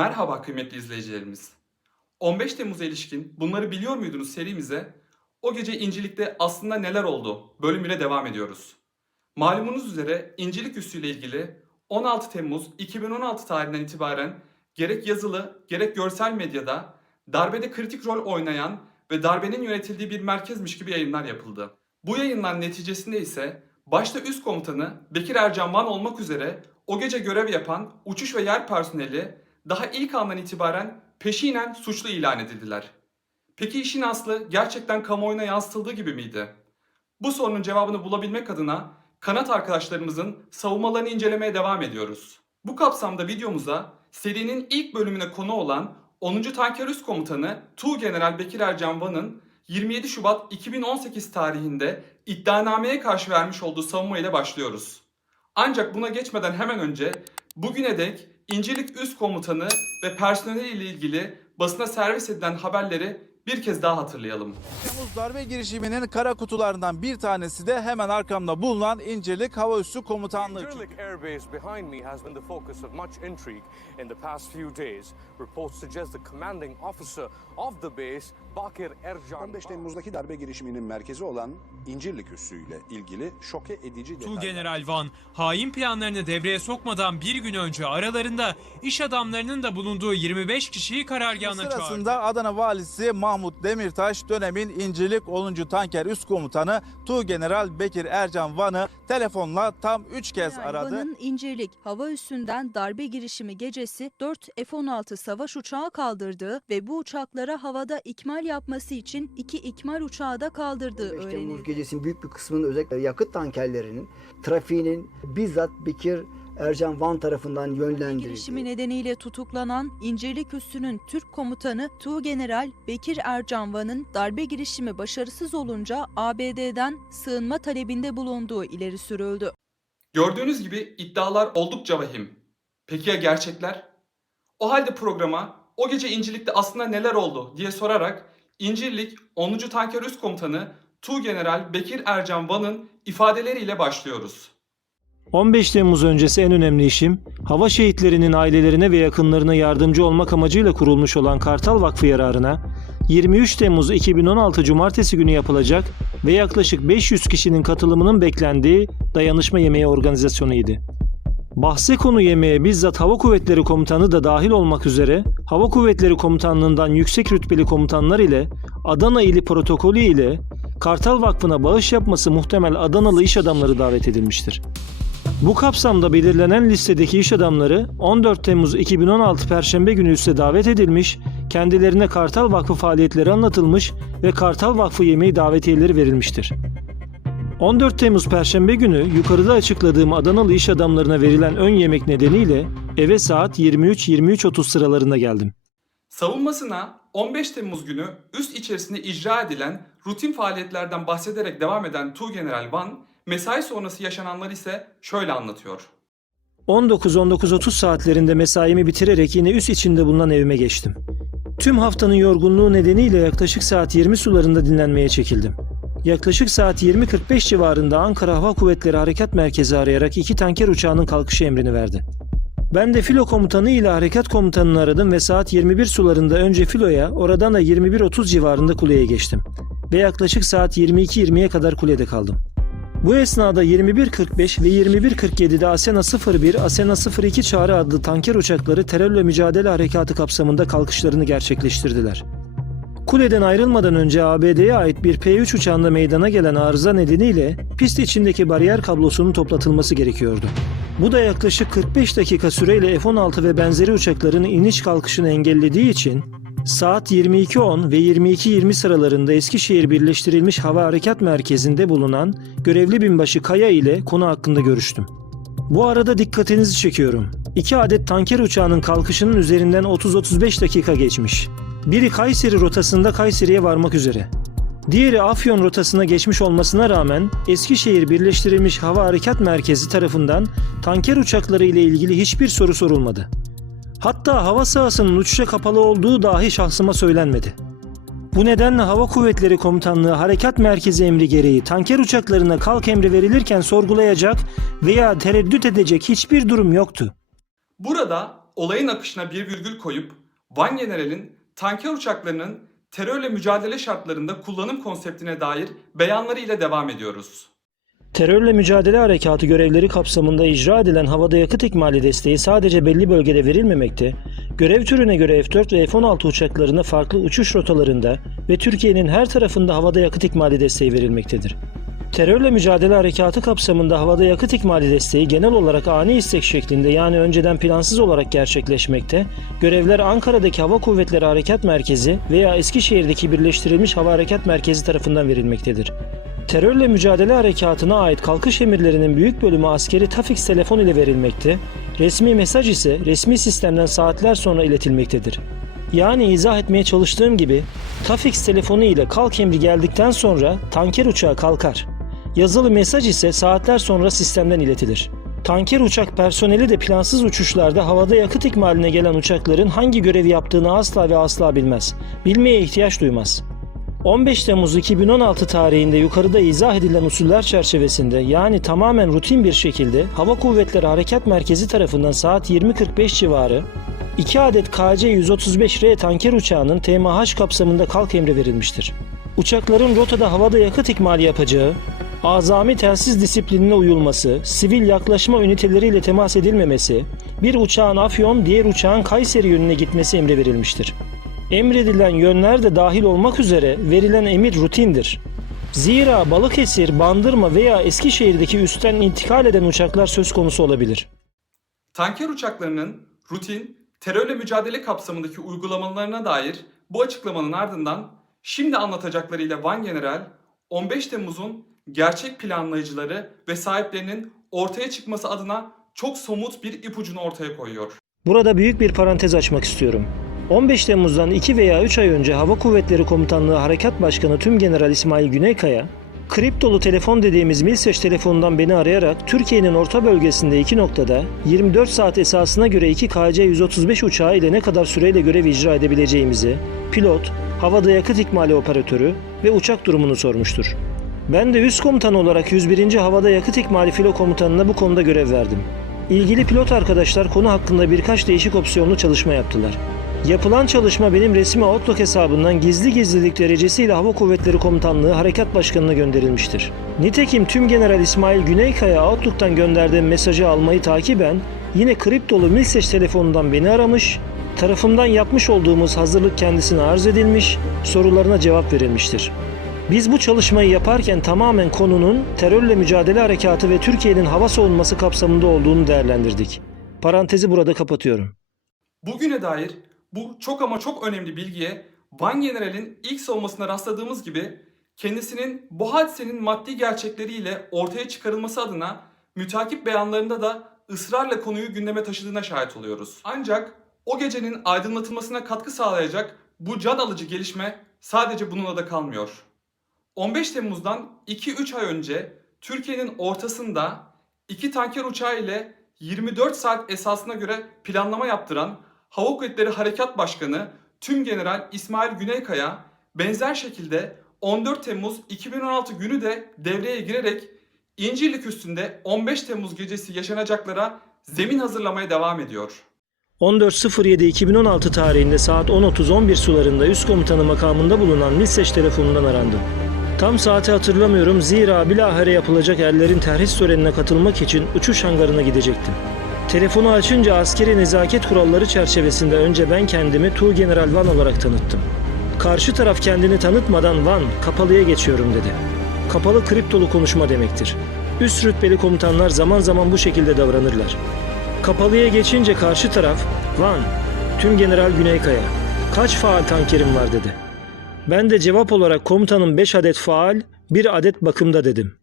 Merhaba kıymetli izleyicilerimiz. 15 Temmuz'a ilişkin Bunları Biliyor Muydunuz serimize o gece İncilik'te aslında neler oldu bölümüyle devam ediyoruz. Malumunuz üzere İncilik üssüyle ilgili 16 Temmuz 2016 tarihinden itibaren gerek yazılı gerek görsel medyada darbede kritik rol oynayan ve darbenin yönetildiği bir merkezmiş gibi yayınlar yapıldı. Bu yayınlar neticesinde ise başta üst komutanı Bekir Ercan Van olmak üzere o gece görev yapan uçuş ve yer personeli daha ilk andan itibaren peşinen suçlu ilan edildiler. Peki işin aslı gerçekten kamuoyuna yansıtıldığı gibi miydi? Bu sorunun cevabını bulabilmek adına kanat arkadaşlarımızın savunmalarını incelemeye devam ediyoruz. Bu kapsamda videomuza serinin ilk bölümüne konu olan 10. Tanker Üst Komutanı Tuğgeneral Bekir Ercan Van'ın 27 Şubat 2018 tarihinde iddianameye karşı vermiş olduğu savunma ile başlıyoruz. Ancak buna geçmeden hemen önce bugüne dek İncilik Üst Komutanı ve personeliyle ilgili basına servis edilen haberleri bir kez daha hatırlayalım. Temmuz darbe girişiminin kara kutularından bir tanesi de hemen arkamda bulunan İncirlik Hava Üssü Komutanlığı. Incirlik Air Base behind me has been the focus of much intrigue in the past few days. Reports suggest the commanding officer of the base, Bakir Ercan. 15 Temmuz'daki darbe girişiminin merkezi olan İncirlik üssüyle ilgili şoke edici detaylar. Tuğgeneral Van, hain planlarını devreye sokmadan bir gün önce aralarında iş adamlarının da bulunduğu 25 kişiyi karargahına çağırdı. Sırasında Adana Valisi Mahmut Demirtaş dönemin İncirlik 10. Tanker Üst Komutanı Tuğgeneral Bekir Ercan Van'ı telefonla tam 3 kez aradı. Van'ın İncirlik hava üssünden darbe girişimi gecesi 4 F-16 savaş uçağı kaldırdığı ve bu uçaklara havada ikmal yapması için iki ikmal uçağı da kaldırdığı 15 Temmuz öğrenildi. gecesinin büyük bir kısmının özellikle yakıt tankerlerinin trafiğinin bizzat Bekir Ercan Van tarafından Darbe yönlendirildiği. girişimi nedeniyle tutuklanan İncirlik üssünün Türk komutanı Tuğgeneral Bekir Ercan Van'ın darbe girişimi başarısız olunca ABD'den sığınma talebinde bulunduğu ileri sürüldü. Gördüğünüz gibi iddialar oldukça vahim. Peki ya gerçekler? O halde programa o gece İncirlik'te aslında neler oldu diye sorarak İncirlik 10. Tanker Üst Komutanı Tuğgeneral Bekir Ercan Van'ın ifadeleriyle başlıyoruz. 15 Temmuz öncesi en önemli işim, hava şehitlerinin ailelerine ve yakınlarına yardımcı olmak amacıyla kurulmuş olan Kartal Vakfı yararına 23 Temmuz 2016 Cumartesi günü yapılacak ve yaklaşık 500 kişinin katılımının beklendiği dayanışma yemeği organizasyonuydu. Bahse konu yemeğe bizzat Hava Kuvvetleri Komutanı da dahil olmak üzere Hava Kuvvetleri Komutanlığından yüksek rütbeli komutanlar ile Adana ili protokolü ile Kartal Vakfı'na bağış yapması muhtemel Adanalı iş adamları davet edilmiştir. Bu kapsamda belirlenen listedeki iş adamları 14 Temmuz 2016 Perşembe günü üste davet edilmiş, kendilerine Kartal Vakfı faaliyetleri anlatılmış ve Kartal Vakfı yemeği davetiyeleri verilmiştir. 14 Temmuz Perşembe günü yukarıda açıkladığım Adanalı iş adamlarına verilen ön yemek nedeniyle eve saat 23-23.30 sıralarında geldim. Savunmasına 15 Temmuz günü üst içerisinde icra edilen rutin faaliyetlerden bahsederek devam eden Tuğgeneral Van, mesai sonrası yaşananları ise şöyle anlatıyor. 19-19.30 saatlerinde mesaimi bitirerek yine üst içinde bulunan evime geçtim. Tüm haftanın yorgunluğu nedeniyle yaklaşık saat 20 sularında dinlenmeye çekildim. Yaklaşık saat 20.45 civarında Ankara Hava Kuvvetleri Harekat Merkezi arayarak iki tanker uçağının kalkışı emrini verdi. Ben de filo komutanı ile harekat komutanını aradım ve saat 21 sularında önce filoya, oradan da 21.30 civarında kuleye geçtim. Ve yaklaşık saat 22.20'ye kadar kulede kaldım. Bu esnada 21.45 ve 21.47'de Asena 01, Asena 02 çağrı adlı tanker uçakları terörle mücadele harekatı kapsamında kalkışlarını gerçekleştirdiler. Kuleden ayrılmadan önce ABD'ye ait bir P-3 uçağında meydana gelen arıza nedeniyle pist içindeki bariyer kablosunun toplatılması gerekiyordu. Bu da yaklaşık 45 dakika süreyle F-16 ve benzeri uçakların iniş kalkışını engellediği için saat 22.10 ve 22.20 sıralarında Eskişehir Birleştirilmiş Hava Harekat Merkezi'nde bulunan görevli binbaşı Kaya ile konu hakkında görüştüm. Bu arada dikkatinizi çekiyorum. İki adet tanker uçağının kalkışının üzerinden 30-35 dakika geçmiş. Biri Kayseri rotasında Kayseri'ye varmak üzere. Diğeri Afyon rotasına geçmiş olmasına rağmen Eskişehir Birleştirilmiş Hava Harekat Merkezi tarafından tanker uçakları ile ilgili hiçbir soru sorulmadı. Hatta hava sahasının uçuşa kapalı olduğu dahi şahsıma söylenmedi. Bu nedenle Hava Kuvvetleri Komutanlığı Harekat Merkezi emri gereği tanker uçaklarına kalk emri verilirken sorgulayacak veya tereddüt edecek hiçbir durum yoktu. Burada olayın akışına bir virgül koyup Van General'in tanker uçaklarının terörle mücadele şartlarında kullanım konseptine dair beyanları ile devam ediyoruz. Terörle mücadele harekatı görevleri kapsamında icra edilen havada yakıt ikmali desteği sadece belli bölgede verilmemekte, görev türüne göre F-4 ve F-16 uçaklarına farklı uçuş rotalarında ve Türkiye'nin her tarafında havada yakıt ikmali desteği verilmektedir. Terörle mücadele harekatı kapsamında havada yakıt ikmali desteği genel olarak ani istek şeklinde yani önceden plansız olarak gerçekleşmekte, görevler Ankara'daki Hava Kuvvetleri Harekat Merkezi veya Eskişehir'deki Birleştirilmiş Hava Harekat Merkezi tarafından verilmektedir. Terörle mücadele harekatına ait kalkış emirlerinin büyük bölümü askeri TAFIX telefon ile verilmekte, resmi mesaj ise resmi sistemden saatler sonra iletilmektedir. Yani izah etmeye çalıştığım gibi TAFIX telefonu ile kalk emri geldikten sonra tanker uçağı kalkar. Yazılı mesaj ise saatler sonra sistemden iletilir. Tanker uçak personeli de plansız uçuşlarda havada yakıt ikmaline gelen uçakların hangi görevi yaptığını asla ve asla bilmez. Bilmeye ihtiyaç duymaz. 15 Temmuz 2016 tarihinde yukarıda izah edilen usuller çerçevesinde yani tamamen rutin bir şekilde Hava Kuvvetleri Harekat Merkezi tarafından saat 20.45 civarı 2 adet KC-135R tanker uçağının TMH kapsamında kalk emri verilmiştir. Uçakların rotada havada yakıt ikmali yapacağı, azami telsiz disiplinine uyulması, sivil yaklaşma üniteleriyle temas edilmemesi, bir uçağın Afyon, diğer uçağın Kayseri yönüne gitmesi emri verilmiştir. Emredilen yönler de dahil olmak üzere verilen emir rutindir. Zira Balıkesir, Bandırma veya Eskişehir'deki üstten intikal eden uçaklar söz konusu olabilir. Tanker uçaklarının rutin, terörle mücadele kapsamındaki uygulamalarına dair bu açıklamanın ardından şimdi anlatacaklarıyla Van General 15 Temmuz'un gerçek planlayıcıları ve sahiplerinin ortaya çıkması adına çok somut bir ipucunu ortaya koyuyor. Burada büyük bir parantez açmak istiyorum. 15 Temmuz'dan 2 veya 3 ay önce Hava Kuvvetleri Komutanlığı Harekat Başkanı Tümgeneral İsmail Güneykaya, kriptolu telefon dediğimiz Milseç telefonundan beni arayarak Türkiye'nin orta bölgesinde iki noktada 24 saat esasına göre 2 KC-135 uçağı ile ne kadar süreyle görev icra edebileceğimizi, pilot, havada yakıt ikmali operatörü ve uçak durumunu sormuştur. Ben de üst komutan olarak 101. Havada Yakıt İkmali Filo Komutanı'na bu konuda görev verdim. İlgili pilot arkadaşlar konu hakkında birkaç değişik opsiyonlu çalışma yaptılar. Yapılan çalışma benim resmi Outlook hesabından gizli gizlilik derecesiyle Hava Kuvvetleri Komutanlığı Harekat Başkanı'na gönderilmiştir. Nitekim tüm General İsmail Güneykaya Outlook'tan gönderdiğim mesajı almayı takiben yine kriptolu Milseç telefonundan beni aramış, tarafından yapmış olduğumuz hazırlık kendisine arz edilmiş, sorularına cevap verilmiştir. Biz bu çalışmayı yaparken tamamen konunun terörle mücadele harekatı ve Türkiye'nin hava savunması kapsamında olduğunu değerlendirdik. Parantezi burada kapatıyorum. Bugüne dair bu çok ama çok önemli bilgiye Van General'in ilk savunmasına rastladığımız gibi kendisinin bu hadisenin maddi gerçekleriyle ortaya çıkarılması adına mütakip beyanlarında da ısrarla konuyu gündeme taşıdığına şahit oluyoruz. Ancak o gecenin aydınlatılmasına katkı sağlayacak bu can alıcı gelişme sadece bununla da kalmıyor. 15 Temmuz'dan 2-3 ay önce Türkiye'nin ortasında iki tanker uçağı ile 24 saat esasına göre planlama yaptıran Hava Kuvvetleri Harekat Başkanı Tüm General İsmail Güneykaya benzer şekilde 14 Temmuz 2016 günü de devreye girerek İncirlik üstünde 15 Temmuz gecesi yaşanacaklara zemin hazırlamaya devam ediyor. 14.07.2016 tarihinde saat 10.30-11 sularında üst komutanı makamında bulunan Milseç telefonundan arandım. Tam saati hatırlamıyorum zira bilahare yapılacak erlerin terhis törenine katılmak için uçuş hangarına gidecektim. Telefonu açınca askeri nezaket kuralları çerçevesinde önce ben kendimi Tu General Van olarak tanıttım. Karşı taraf kendini tanıtmadan Van, kapalıya geçiyorum dedi. Kapalı kriptolu konuşma demektir. Üst rütbeli komutanlar zaman zaman bu şekilde davranırlar. Kapalıya geçince karşı taraf, Van, tüm General Güneykaya, kaç faal tankerim var dedi. Ben de cevap olarak komutanım 5 adet faal, 1 adet bakımda dedim.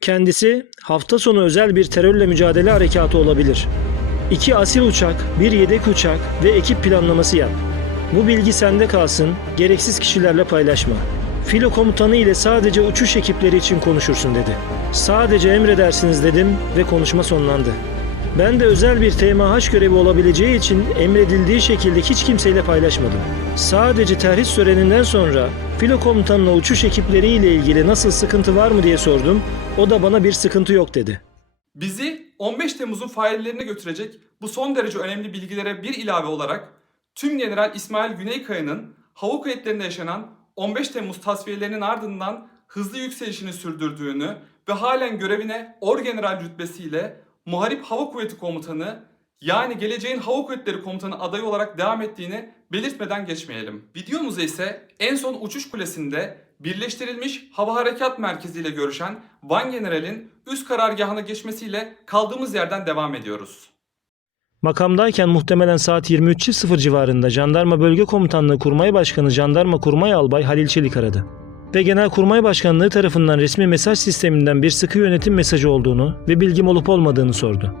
Kendisi hafta sonu özel bir terörle mücadele harekatı olabilir. İki asil uçak, bir yedek uçak ve ekip planlaması yap. Bu bilgi sende kalsın, gereksiz kişilerle paylaşma. Filo komutanı ile sadece uçuş ekipleri için konuşursun dedi. Sadece emredersiniz dedim ve konuşma sonlandı. Ben de özel bir TMH görevi olabileceği için emredildiği şekilde hiç kimseyle paylaşmadım. Sadece terhis töreninden sonra filo komutanına uçuş ekipleriyle ilgili nasıl sıkıntı var mı diye sordum. O da bana bir sıkıntı yok dedi. Bizi 15 Temmuz'un faillerine götürecek bu son derece önemli bilgilere bir ilave olarak Tüm General İsmail Güneykaya'nın hava kuvvetlerinde yaşanan 15 Temmuz tasfiyelerinin ardından hızlı yükselişini sürdürdüğünü ve halen görevine Orgeneral rütbesiyle Muharip Hava Kuvveti Komutanı yani geleceğin Hava Kuvvetleri Komutanı adayı olarak devam ettiğini belirtmeden geçmeyelim. Videomuzda ise en son uçuş kulesinde birleştirilmiş hava harekat merkezi ile görüşen Van General'in üst karargahına geçmesiyle kaldığımız yerden devam ediyoruz. Makamdayken muhtemelen saat 23.00 civarında Jandarma Bölge Komutanlığı Kurmay Başkanı Jandarma Kurmay Albay Halil Çelik aradı. Ve Genelkurmay Başkanlığı tarafından resmi mesaj sisteminden bir sıkı yönetim mesajı olduğunu ve bilgim olup olmadığını sordu.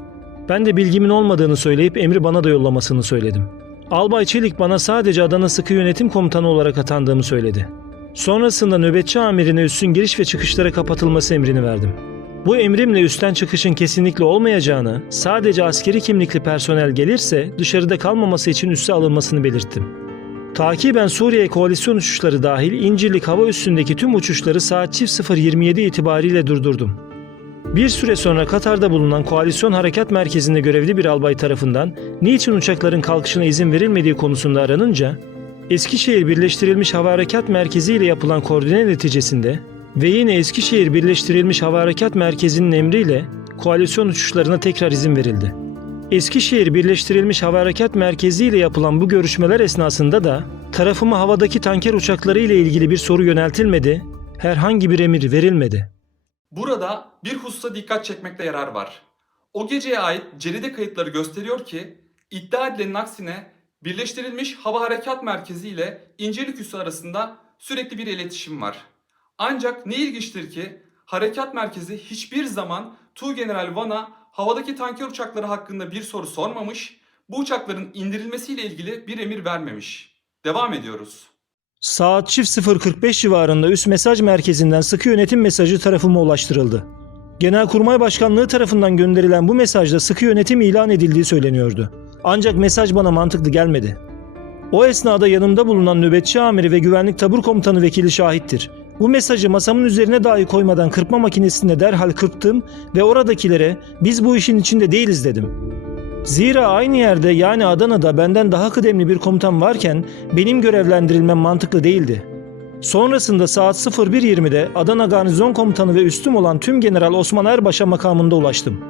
Ben de bilgimin olmadığını söyleyip emri bana da yollamasını söyledim. Albay Çelik bana sadece Adana Sıkı Yönetim Komutanı olarak atandığımı söyledi. Sonrasında nöbetçi amirine üssün giriş ve çıkışlara kapatılması emrini verdim. Bu emrimle üstten çıkışın kesinlikle olmayacağını, sadece askeri kimlikli personel gelirse dışarıda kalmaması için üsse alınmasını belirttim. Takiben Suriye koalisyon uçuşları dahil İncirlik hava üssündeki tüm uçuşları saat 00.27 itibariyle durdurdum. Bir süre sonra Katar'da bulunan koalisyon harekat merkezinde görevli bir albay tarafından niçin uçakların kalkışına izin verilmediği konusunda aranınca, Eskişehir Birleştirilmiş Hava Harekat Merkezi ile yapılan koordine neticesinde ve yine Eskişehir Birleştirilmiş Hava Harekat Merkezi'nin emriyle koalisyon uçuşlarına tekrar izin verildi. Eskişehir Birleştirilmiş Hava Harekat Merkezi ile yapılan bu görüşmeler esnasında da tarafıma havadaki tanker uçakları ile ilgili bir soru yöneltilmedi, herhangi bir emir verilmedi. Burada bir hususa dikkat çekmekte yarar var. O geceye ait ceride kayıtları gösteriyor ki iddia edilenin aksine Birleştirilmiş Hava Harekat Merkezi ile İncirlik Üssü arasında sürekli bir iletişim var. Ancak ne ilginçtir ki Harekat Merkezi hiçbir zaman Tuğgeneral Van'a havadaki tanker uçakları hakkında bir soru sormamış, bu uçakların indirilmesiyle ilgili bir emir vermemiş. Devam ediyoruz. Saat çift 0.45 civarında üst mesaj merkezinden sıkı yönetim mesajı tarafıma ulaştırıldı. Genelkurmay Başkanlığı tarafından gönderilen bu mesajda sıkı yönetim ilan edildiği söyleniyordu. Ancak mesaj bana mantıklı gelmedi. O esnada yanımda bulunan nöbetçi amiri ve güvenlik tabur komutanı vekili şahittir. Bu mesajı masamın üzerine dahi koymadan kırpma makinesinde derhal kırptım ve oradakilere biz bu işin içinde değiliz dedim. Zira aynı yerde yani Adana'da benden daha kıdemli bir komutan varken benim görevlendirilmem mantıklı değildi. Sonrasında saat 01.20'de Adana Garnizon Komutanı ve üstüm olan Tüm General Osman Erbaş'a makamında ulaştım.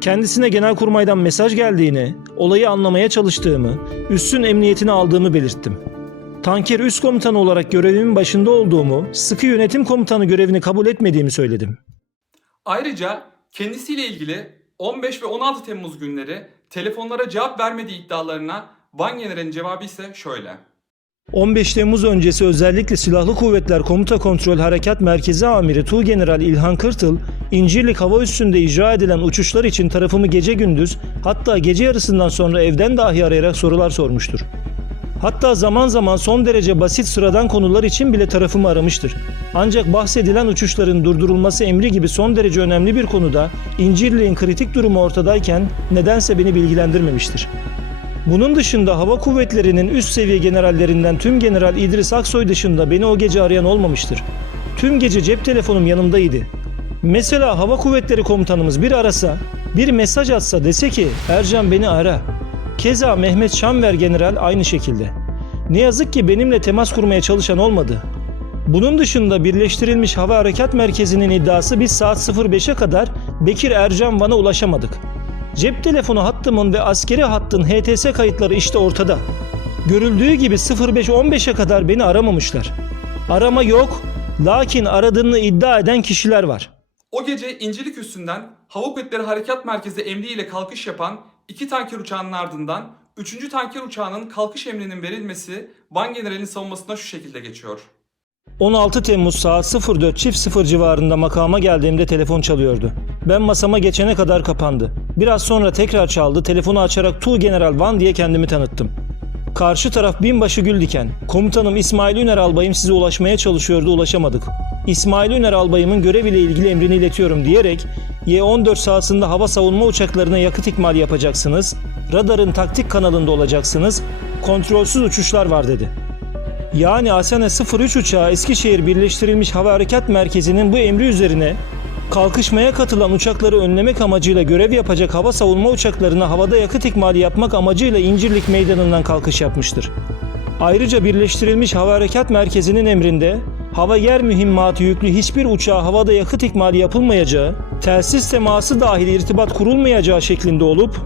Kendisine Genelkurmay'dan mesaj geldiğini, olayı anlamaya çalıştığımı, üssün emniyetini aldığımı belirttim. Tanker üst komutanı olarak görevimin başında olduğumu, sıkı yönetim komutanı görevini kabul etmediğimi söyledim. Ayrıca kendisiyle ilgili 15 ve 16 Temmuz günleri telefonlara cevap vermediği iddialarına Van General'in cevabı ise şöyle. 15 Temmuz öncesi özellikle Silahlı Kuvvetler Komuta Kontrol Harekat Merkezi Amiri Tuğgeneral İlhan Kırtıl, İncirlik hava üssünde icra edilen uçuşlar için tarafımı gece gündüz hatta gece yarısından sonra evden dahi arayarak sorular sormuştur. Hatta zaman zaman son derece basit sıradan konular için bile tarafımı aramıştır. Ancak bahsedilen uçuşların durdurulması emri gibi son derece önemli bir konuda İncirlik'in kritik durumu ortadayken nedense beni bilgilendirmemiştir. Bunun dışında hava kuvvetlerinin üst seviye generallerinden tüm general İdris Aksoy dışında beni o gece arayan olmamıştır. Tüm gece cep telefonum yanımdaydı. Mesela hava kuvvetleri komutanımız bir arasa, bir mesaj atsa dese ki Ercan beni ara. Keza Mehmet Şamver general aynı şekilde. Ne yazık ki benimle temas kurmaya çalışan olmadı. Bunun dışında Birleştirilmiş Hava Harekat Merkezi'nin iddiası biz saat 05'e kadar Bekir Ercan Van'a ulaşamadık. Cep telefonu hattımın ve askeri hattın HTS kayıtları işte ortada. Görüldüğü gibi 05.15'e kadar beni aramamışlar. Arama yok, lakin aradığını iddia eden kişiler var. O gece İncilik üstünden Hava Kuvvetleri Harekat Merkezi emriyle kalkış yapan iki tanker uçağının ardından 3. tanker uçağının kalkış emrinin verilmesi Van General'in savunmasına şu şekilde geçiyor. 16 Temmuz saat 04.00 civarında makama geldiğimde telefon çalıyordu. Ben masama geçene kadar kapandı. Biraz sonra tekrar çaldı. Telefonu açarak Tuğ General Van diye kendimi tanıttım. Karşı taraf binbaşı gül diken. Komutanım İsmail Üner albayım size ulaşmaya çalışıyordu ulaşamadık. İsmail Üner albayımın görev ilgili emrini iletiyorum diyerek Y-14 sahasında hava savunma uçaklarına yakıt ikmali yapacaksınız. Radarın taktik kanalında olacaksınız. Kontrolsüz uçuşlar var dedi. Yani Asena 03 uçağı Eskişehir Birleştirilmiş Hava Harekat Merkezi'nin bu emri üzerine Kalkışmaya katılan uçakları önlemek amacıyla görev yapacak hava savunma uçaklarına havada yakıt ikmali yapmak amacıyla İncirlik Meydanı'ndan kalkış yapmıştır. Ayrıca Birleştirilmiş Hava Harekat Merkezi'nin emrinde hava yer mühimmatı yüklü hiçbir uçağa havada yakıt ikmali yapılmayacağı, telsiz teması dahil irtibat kurulmayacağı şeklinde olup,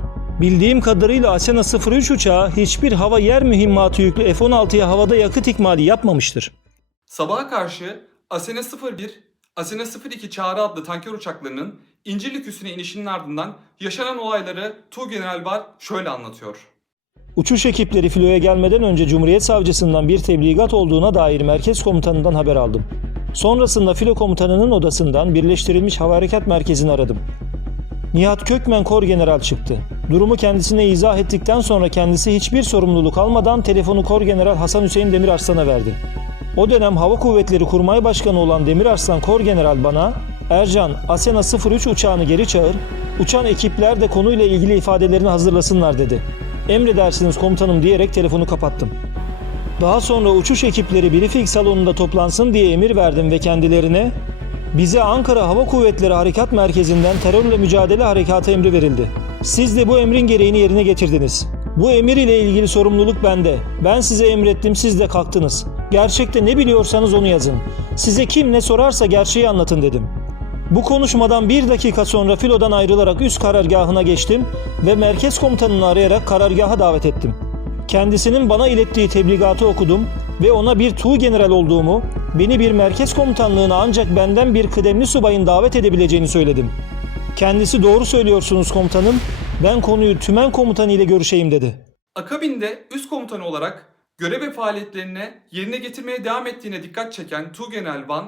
bildiğim kadarıyla Asena 03 uçağı hiçbir hava yer mühimmatı yüklü F-16'ya havada yakıt ikmali yapmamıştır. Sabaha karşı Asena 01, Asena 02 Çağrı adlı tanker uçaklarının İncirlik üssüne inişinin ardından yaşanan olayları Tuğgeneral Bar şöyle anlatıyor. Uçuş ekipleri filoya gelmeden önce Cumhuriyet Savcısından bir tebligat olduğuna dair merkez komutanından haber aldım. Sonrasında filo komutanının odasından Birleştirilmiş Hava Harekat Merkezi'ni aradım. Nihat Kökmen Kor General çıktı. Durumu kendisine izah ettikten sonra kendisi hiçbir sorumluluk almadan telefonu Kor General Hasan Hüseyin Demirarslan'a verdi. O dönem Hava Kuvvetleri Kurmay Başkanı olan Demirarslan Kor General bana Ercan, Asena 03 uçağını geri çağır, uçan ekipler de konuyla ilgili ifadelerini hazırlasınlar dedi. Emredersiniz komutanım diyerek telefonu kapattım. Daha sonra uçuş ekipleri briefing salonunda toplansın diye emir verdim ve kendilerine bize Ankara Hava Kuvvetleri Harekat Merkezi'nden terörle mücadele harekatı emri verildi. Siz de bu emrin gereğini yerine getirdiniz. Bu emir ile ilgili sorumluluk bende. Ben size emrettim, siz de kalktınız. Gerçekte ne biliyorsanız onu yazın. Size kim ne sorarsa gerçeği anlatın dedim. Bu konuşmadan bir dakika sonra filodan ayrılarak üst karargahına geçtim ve merkez komutanını arayarak karargaha davet ettim. Kendisinin bana ilettiği tebligatı okudum ve ona bir tuğ general olduğumu, beni bir merkez komutanlığına ancak benden bir kıdemli subayın davet edebileceğini söyledim. Kendisi doğru söylüyorsunuz komutanım, ben konuyu tümen komutanı ile görüşeyim dedi. Akabinde üst komutanı olarak görev ve faaliyetlerini yerine getirmeye devam ettiğine dikkat çeken Tuğgeneral Van,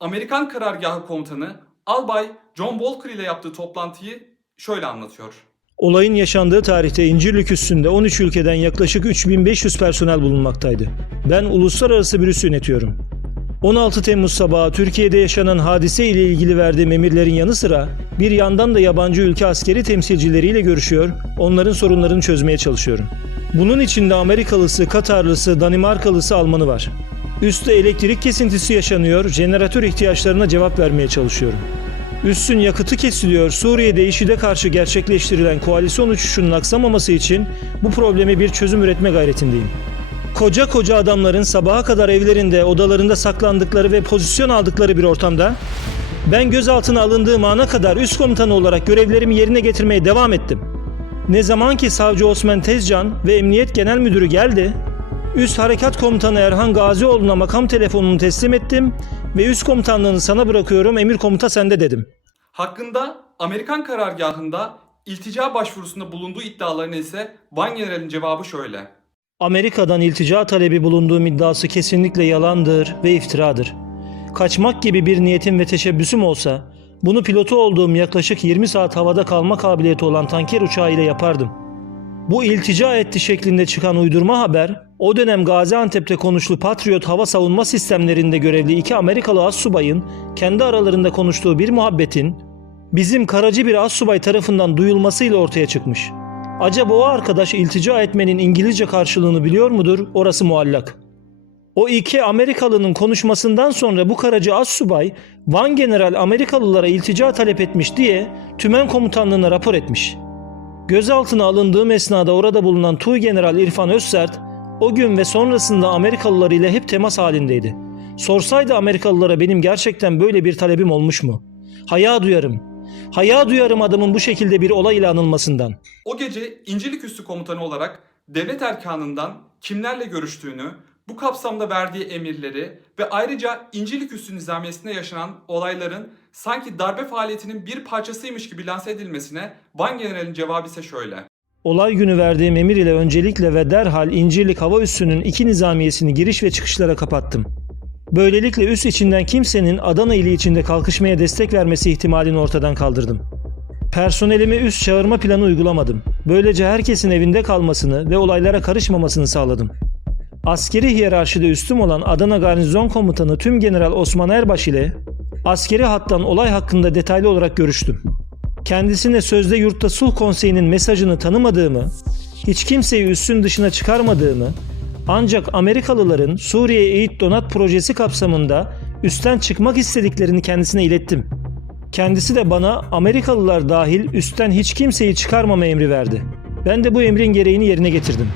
Amerikan Karargahı Komutanı Albay John Walker ile yaptığı toplantıyı şöyle anlatıyor. Olayın yaşandığı tarihte İncirlik üssünde 13 ülkeden yaklaşık 3500 personel bulunmaktaydı. Ben uluslararası bir üs yönetiyorum. 16 Temmuz sabahı Türkiye'de yaşanan hadise ile ilgili verdiğim emirlerin yanı sıra bir yandan da yabancı ülke askeri temsilcileriyle görüşüyor, onların sorunlarını çözmeye çalışıyorum. Bunun içinde Amerikalısı, Katarlısı, Danimarkalısı, Almanı var. Üste elektrik kesintisi yaşanıyor, jeneratör ihtiyaçlarına cevap vermeye çalışıyorum. Üssün yakıtı kesiliyor. Suriye'de IŞİD'e karşı gerçekleştirilen koalisyon uçuşunun aksamaması için bu probleme bir çözüm üretme gayretindeyim. Koca koca adamların sabaha kadar evlerinde, odalarında saklandıkları ve pozisyon aldıkları bir ortamda ben gözaltına alındığım ana kadar üst komutanı olarak görevlerimi yerine getirmeye devam ettim. Ne zaman ki savcı Osman Tezcan ve Emniyet Genel Müdürü geldi, Üst Harekat Komutanı Erhan Gazioğlu'na makam telefonumu teslim ettim ve üst komutanlığını sana bırakıyorum emir komuta sende dedim. Hakkında Amerikan karargahında iltica başvurusunda bulunduğu iddialarına ise Van General'in cevabı şöyle. Amerika'dan iltica talebi bulunduğum iddiası kesinlikle yalandır ve iftiradır. Kaçmak gibi bir niyetim ve teşebbüsüm olsa bunu pilotu olduğum yaklaşık 20 saat havada kalma kabiliyeti olan tanker uçağı ile yapardım. Bu iltica etti şeklinde çıkan uydurma haber, o dönem Gaziantep'te konuşlu Patriot hava savunma sistemlerinde görevli iki Amerikalı assubayın kendi aralarında konuştuğu bir muhabbetin bizim karacı bir assubay tarafından duyulmasıyla ortaya çıkmış. Acaba o arkadaş iltica etmenin İngilizce karşılığını biliyor mudur? Orası muallak. O iki Amerikalının konuşmasından sonra bu karacı assubay Van General Amerikalılara iltica talep etmiş diye tümen komutanlığına rapor etmiş. Gözaltına alındığım esnada orada bulunan Tuğ General İrfan Özsert o gün ve sonrasında Amerikalılar ile hep temas halindeydi. Sorsaydı Amerikalılara benim gerçekten böyle bir talebim olmuş mu? Haya duyarım. Haya duyarım adamın bu şekilde bir olay ile anılmasından. O gece İncilik Üssü Komutanı olarak devlet erkanından kimlerle görüştüğünü, bu kapsamda verdiği emirleri ve ayrıca İncilik Üssü Nizamiyesi'nde yaşanan olayların sanki darbe faaliyetinin bir parçasıymış gibi lanse edilmesine Van General'in cevabı ise şöyle. Olay günü verdiğim emir ile öncelikle ve derhal İncirlik Hava Üssü'nün iki nizamiyesini giriş ve çıkışlara kapattım. Böylelikle üs içinden kimsenin Adana ili içinde kalkışmaya destek vermesi ihtimalini ortadan kaldırdım. Personelime üst çağırma planı uygulamadım. Böylece herkesin evinde kalmasını ve olaylara karışmamasını sağladım. Askeri hiyerarşide üstüm olan Adana Garnizon Komutanı Tüm General Osman Erbaş ile askeri hattan olay hakkında detaylı olarak görüştüm. Kendisine sözde yurtta sulh konseyinin mesajını tanımadığımı, hiç kimseyi üssün dışına çıkarmadığımı, ancak Amerikalıların Suriye Eğit Donat projesi kapsamında üstten çıkmak istediklerini kendisine ilettim. Kendisi de bana Amerikalılar dahil üstten hiç kimseyi çıkarmama emri verdi. Ben de bu emrin gereğini yerine getirdim.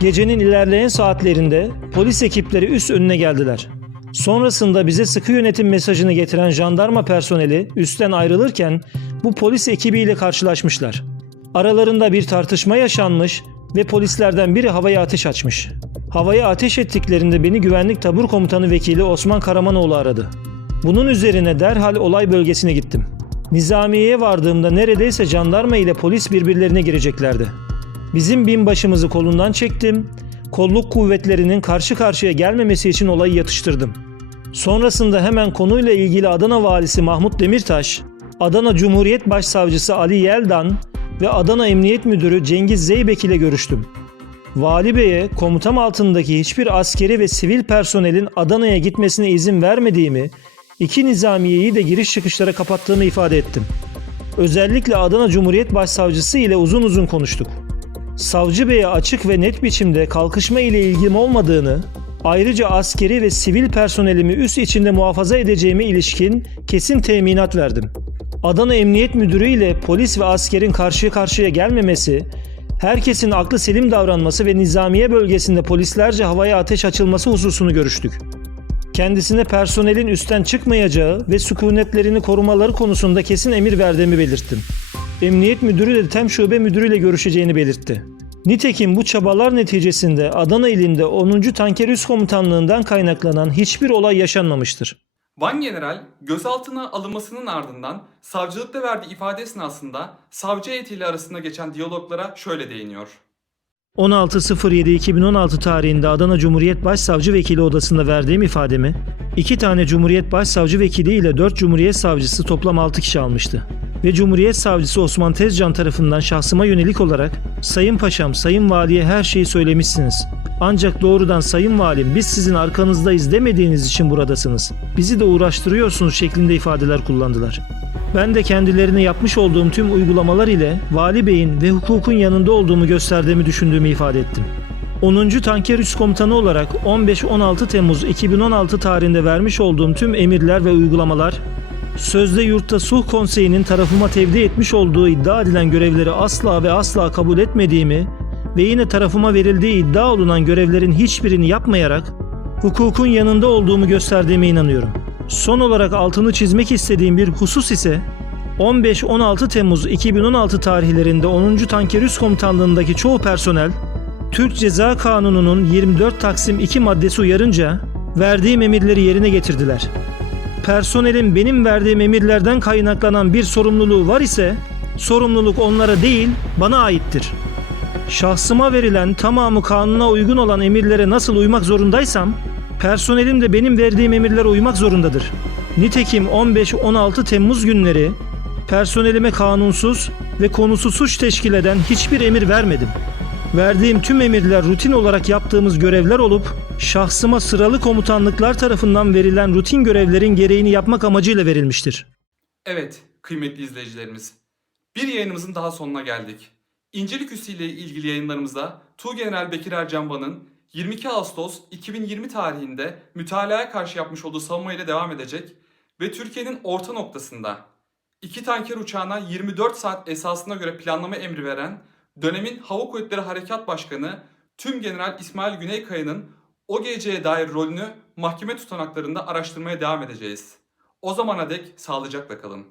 Gecenin ilerleyen saatlerinde polis ekipleri üst önüne geldiler. Sonrasında bize sıkı yönetim mesajını getiren jandarma personeli üstten ayrılırken bu polis ekibiyle karşılaşmışlar. Aralarında bir tartışma yaşanmış ve polislerden biri havaya ateş açmış. Havaya ateş ettiklerinde beni güvenlik tabur komutanı vekili Osman Karamanoğlu aradı. Bunun üzerine derhal olay bölgesine gittim. Nizamiye'ye vardığımda neredeyse jandarma ile polis birbirlerine gireceklerdi. Bizim binbaşımızı kolundan çektim. Kolluk kuvvetlerinin karşı karşıya gelmemesi için olayı yatıştırdım. Sonrasında hemen konuyla ilgili Adana valisi Mahmut Demirtaş, Adana Cumhuriyet Başsavcısı Ali Yeldan ve Adana Emniyet Müdürü Cengiz Zeybek ile görüştüm. Vali Bey'e komutam altındaki hiçbir askeri ve sivil personelin Adana'ya gitmesine izin vermediğimi, iki nizamiyeyi de giriş çıkışlara kapattığımı ifade ettim. Özellikle Adana Cumhuriyet Başsavcısı ile uzun uzun konuştuk. Savcı Bey'e açık ve net biçimde kalkışma ile ilgim olmadığını, ayrıca askeri ve sivil personelimi üst içinde muhafaza edeceğime ilişkin kesin teminat verdim. Adana Emniyet Müdürü ile polis ve askerin karşı karşıya gelmemesi, herkesin aklı selim davranması ve nizamiye bölgesinde polislerce havaya ateş açılması hususunu görüştük. Kendisine personelin üstten çıkmayacağı ve sükunetlerini korumaları konusunda kesin emir verdiğimi belirttim. Emniyet Müdürü de TEM Şube Müdürü ile görüşeceğini belirtti. Nitekim bu çabalar neticesinde Adana ilinde 10. Tanker Üst Komutanlığından kaynaklanan hiçbir olay yaşanmamıştır. Van General gözaltına alınmasının ardından savcılıkta verdiği ifade esnasında savcı heyetiyle arasında geçen diyaloglara şöyle değiniyor. 16.07.2016 tarihinde Adana Cumhuriyet Başsavcı Vekili Odası'nda verdiğim ifademi, iki tane Cumhuriyet Başsavcı Vekili ile 4 Cumhuriyet Savcısı toplam 6 kişi almıştı. Ve Cumhuriyet Savcısı Osman Tezcan tarafından şahsıma yönelik olarak Sayın Paşam, Sayın Valiye her şeyi söylemişsiniz. Ancak doğrudan Sayın Valim biz sizin arkanızdayız demediğiniz için buradasınız. Bizi de uğraştırıyorsunuz şeklinde ifadeler kullandılar. Ben de kendilerine yapmış olduğum tüm uygulamalar ile Vali Bey'in ve hukukun yanında olduğumu gösterdiğimi düşündüğümü ifade ettim. 10. Tanker Üst Komutanı olarak 15-16 Temmuz 2016 tarihinde vermiş olduğum tüm emirler ve uygulamalar, sözde yurtta sulh konseyinin tarafıma tevdi etmiş olduğu iddia edilen görevleri asla ve asla kabul etmediğimi ve yine tarafıma verildiği iddia olunan görevlerin hiçbirini yapmayarak hukukun yanında olduğumu gösterdiğime inanıyorum. Son olarak altını çizmek istediğim bir husus ise 15-16 Temmuz 2016 tarihlerinde 10. Tanker Üst Komutanlığındaki çoğu personel Türk Ceza Kanunu'nun 24 Taksim 2 maddesi uyarınca verdiğim emirleri yerine getirdiler. Personelin benim verdiğim emirlerden kaynaklanan bir sorumluluğu var ise sorumluluk onlara değil bana aittir. Şahsıma verilen tamamı kanuna uygun olan emirlere nasıl uymak zorundaysam personelim de benim verdiğim emirlere uymak zorundadır. Nitekim 15-16 Temmuz günleri personelime kanunsuz ve konusu suç teşkil eden hiçbir emir vermedim. Verdiğim tüm emirler rutin olarak yaptığımız görevler olup şahsıma sıralı komutanlıklar tarafından verilen rutin görevlerin gereğini yapmak amacıyla verilmiştir. Evet kıymetli izleyicilerimiz. Bir yayınımızın daha sonuna geldik. İncelik Üssü ile ilgili yayınlarımızda Tuğgeneral Bekir Ercanban'ın 22 Ağustos 2020 tarihinde mütalaya karşı yapmış olduğu savunma ile devam edecek ve Türkiye'nin orta noktasında iki tanker uçağına 24 saat esasına göre planlama emri veren dönemin Hava Kuvvetleri Harekat Başkanı Tüm General İsmail Güneykaya'nın o geceye dair rolünü mahkeme tutanaklarında araştırmaya devam edeceğiz. O zamana dek sağlıcakla kalın.